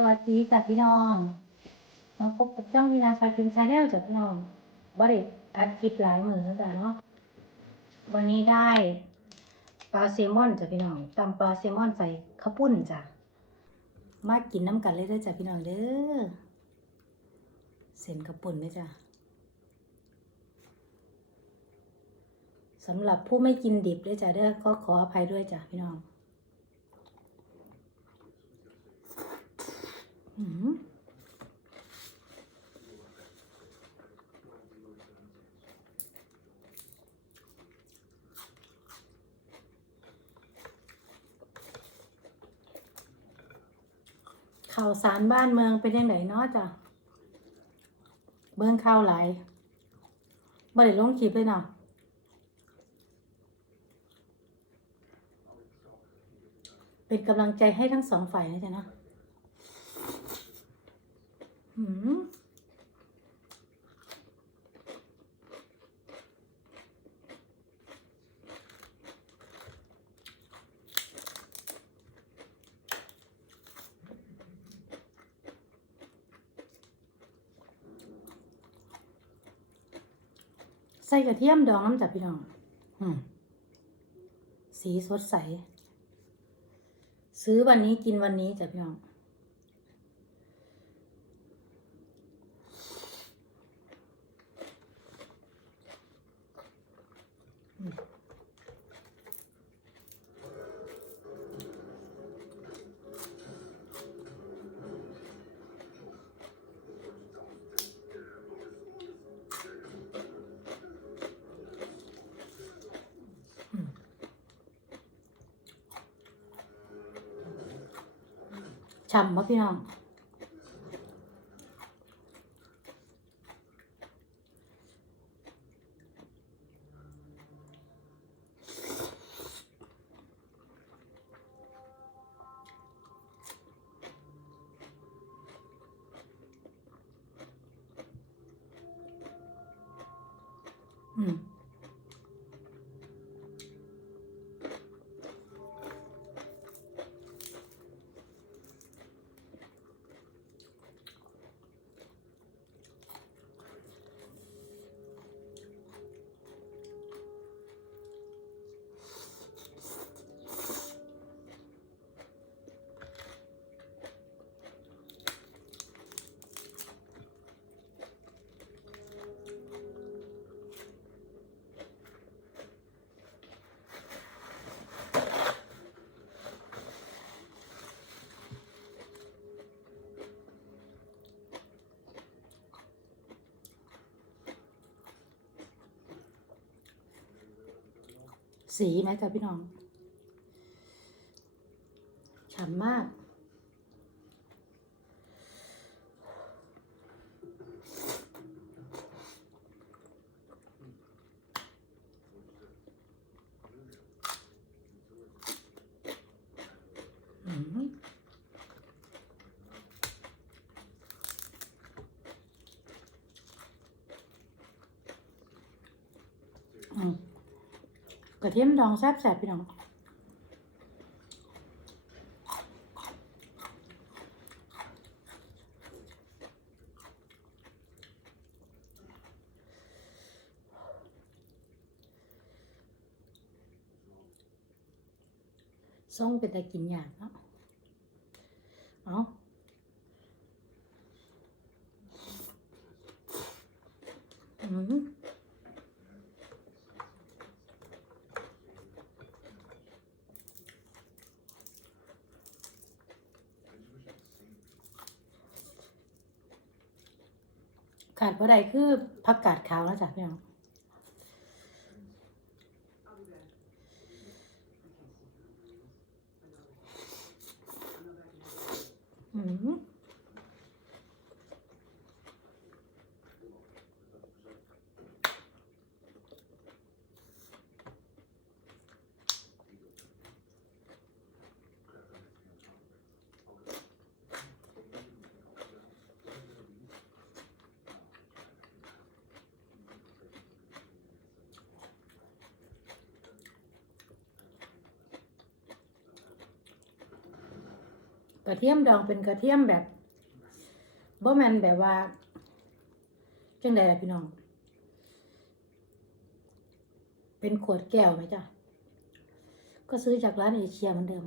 สวัสดีจ้ะพี่น้องมาพบกับจ้องวินาชาคินชาแนลจ้ะพี่น้องบริอัดคลิปหลายมือจ้ะเนาะ วันนี้ได้ปลาแซลมอนจ้ะพี่น้องตำปลาแซลมอนใส่ข้าวปุ้นจ้ะ มากินน้ำกันเลยเด้จ้ะพี่น้องเด้อ เส้นข้าวปุ้นเด้อจ้ะสำหรับผู้ไม่กินดิบเด้อจ้ะเด้อก็ขออภัยด้วยจ้ะพี่น้อง อืม ข่าวสารบ้านเมืองเป็นยังไงเนาะจ้ะเบิ่งข่าวไหลบ่ได้ลงคลิปเลยเนาะเป็นกำลังใจให้ทั้งสองฝ่ายนะจ๊ะเนาะ ใส่กระเทียมดองน้ำจับพี่น้อง อืม สีสดใส ซื้อวันนี้กินวันนี้จ้ะพี่น้อง ฉ่ำปะพี่น้องอืม สีไหมจ๊ะพี่น้องฉ่ำมากอืมอืม กระเทียมดองแซ่บแซ่บพี่น้องส่งเป็นแต่กินอย่างเนาะเอาอืม ขาดเพราะใดคือผักกาดขาวนะจ๊ะพี่น้อง กระเทียมดองเป็นกระเทียมแบบบ่แมนแบบว่าจังไดล่ะพี่น้อง เป็นขวดแก้วไหมจ๊ะ ก็ซื้อจากร้านเอเชียเหมือนเดิม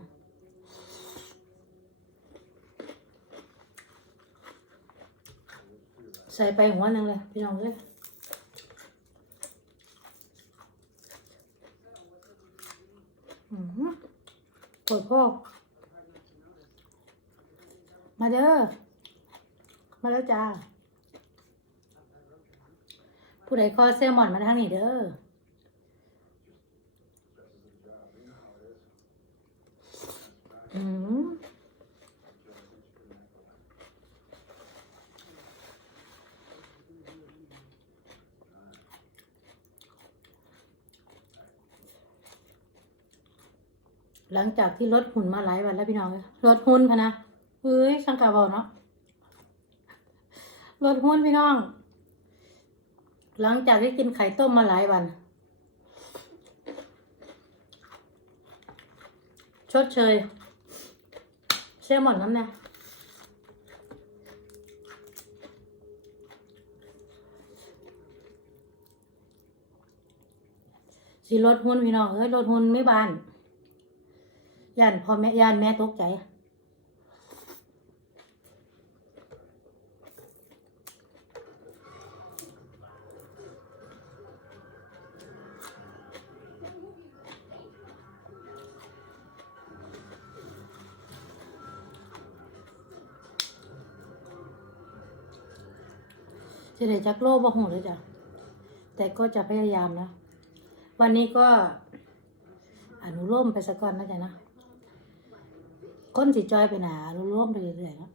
ใส่ไปหัวหนึ่งเลย พี่น้องเลยอืมปวดพ่อ มาเด้อ มาแล้วจ้า ผู้ใดคอแซลมอนมาทางนี้เด้ออืมหลังจากที่ลดหุ่นมาหลายวันแล้วพี่น้องลดหุ่นพะนะ เฮ้ยสังกาบอกเนาะลดหุ่นพี่น้อง หลังจากที่กินไข่ต้มมาหลายวัน ชดเชย เชื่อหมดน้ำนะสิลดหุ้นพี่น้องเอ้ยลดหุ้นไม่บานย่านพ่อแม่ย่านแม่ตกใจ จะได้จักโลบ่หูเลยจ้ะแต่ก็จะพยายามนะ วันนี้ก็อนุโลมไปสักก่อนนะจ๊ะนะก้นสีจอยไปหนาอนุโลมไปเรื่อยๆนะ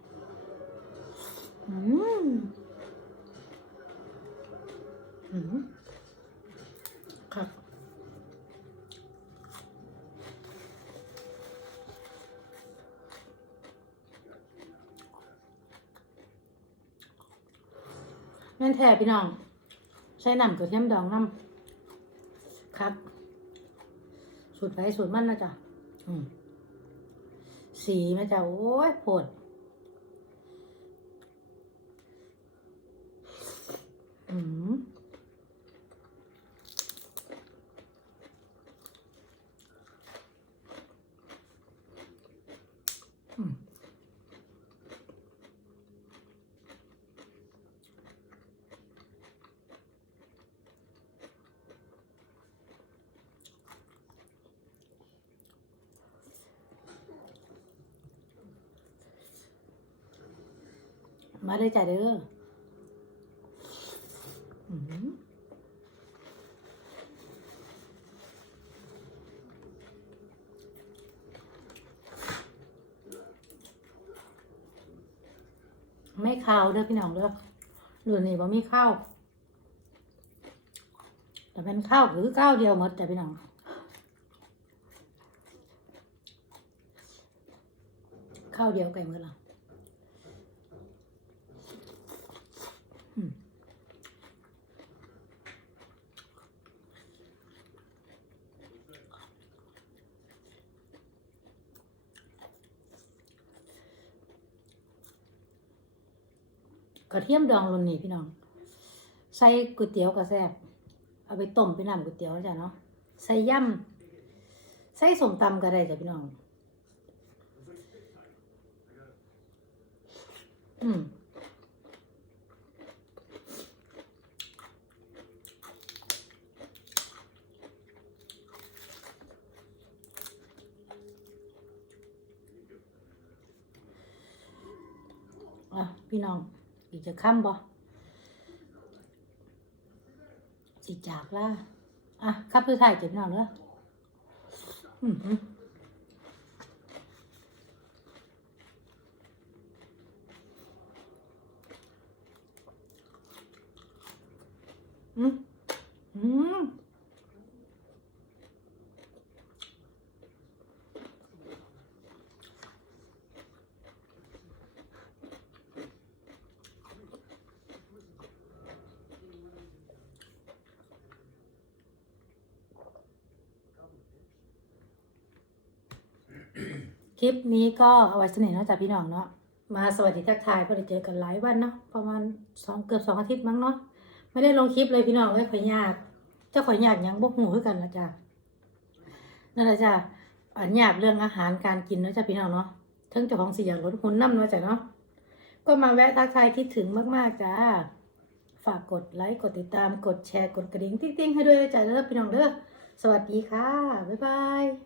อืมอืม แม่นแท้พี่น้อง ใช้น้ำกระเทียมดองน้ำคักสูตรไปสูตรมันนะจ๊ะสีแม่จ๊ะโอ้ยโผดอืมอืม มาเลยจ้ะเด้อไม่ข้าวเด้อพี่น้องเด้อหรือนี่บ่มีข้าวแต่เป็นข้าวคือข้าวเดียวหมดแต่พี่น้องข้าวเดียวไก่หมดละอืมก ระเทียมดองลนนี่พี่น้อง ใส่ก๋วยเตี๋ยวกระแซบเอาไปต้มเป็นน้ำก๋วยเตี๋ยวจ้ะเนาะใส่ย่ำใส่สมตำก็ได้จ้ะพี่น้อง อืมอะพี่น้อง อีกจะค้ำบ่สิจากละอะครับคือถ่ายเจ็บพี่องเด้ออืมอืมอืม อ คลิปนี้ก็เอาไว้เสนอเนาะจากพี่น้องเนาะมาสวัสดีทักทายก็ได้เจอกันหลายวันเนาะประมาณสองเกือบสองอาทิตย์มั้งเนาะไม่ได้ลงคลิปเลยพี่น้องเลยข่อยยากเจ้าข่อยยากยังบกหูคือกันละจ้ะนั่นแหละจ้ะอันยากเรื่องอาหารการกินเนาะจ้ะพี่น้องเนาะทั้งเจ้าของสี่อย่างลดหุ่นน้ำเนาะจ้ะเนาะก็มาแวะทักทายคิดถึงมากๆจ้าฝากกดไลค์กดติดตามกดแชร์กดกระดิ่งติ๊งๆให้ด้วยนะจ้ะเด้อพี่น้องเด้อสวัสดีค่ะบ๊ายบาย